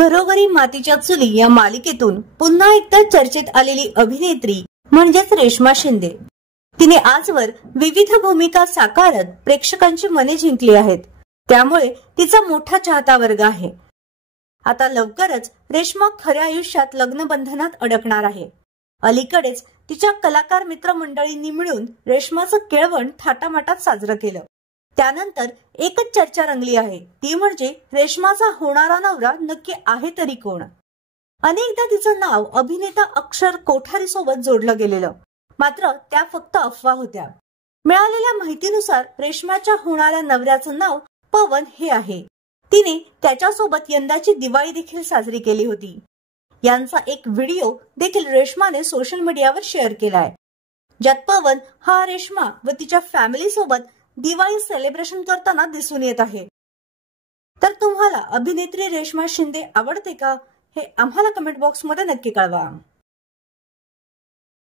घरोघरी मातीच्या चुली या मालिकेतून पुन्हा एकदा चर्चेत आलेली अभिनेत्री म्हणजेच रेश्मा शिंदे. तिने आजवर विविध भूमिका साकारत प्रेक्षकांची मने जिंकली आहेत. त्यामुळे तिचा मोठा चाहता वर्ग आहे. आता लवकरच रेश्मा खऱ्या आयुष्यात लग्नबंधनात अडकणार आहे. अलीकडेच तिच्या कलाकार मित्रमंडळींनी मिळून रेश्माचं केळवण थाटामाटात साजरं केलं. त्यानंतर एकच चर्चा रंगली आहे, ती म्हणजे रेश्माचा होणारा नवरा नक्की आहे तरी कोण. अनेकदा तिचं नाव अभिनेता अक्षर कोठारी सोबत जोडलं गेलेलं, मात्र त्या फक्त अफवा होत्या. मिळालेल्या माहितीनुसार रेश्माच्या होणाऱ्या नवऱ्याचं नाव पवन हे आहे. तिने त्याच्यासोबत यंदाची दिवाळी देखील साजरी केली होती. यांचा एक व्हिडिओ देखील रेश्माने सोशल मीडियावर शेअर केलाय, ज्यात पवन हा रेश्मा व तिच्या फॅमिली सोबत दिवाळी सेलिब्रेशन करताना दिसून येत आहे. तर तुम्हाला अभिनेत्री रेश्मा शिंदे आवडते का, हे आम्हाला कमेंट बॉक्स मध्ये नक्की कळवा.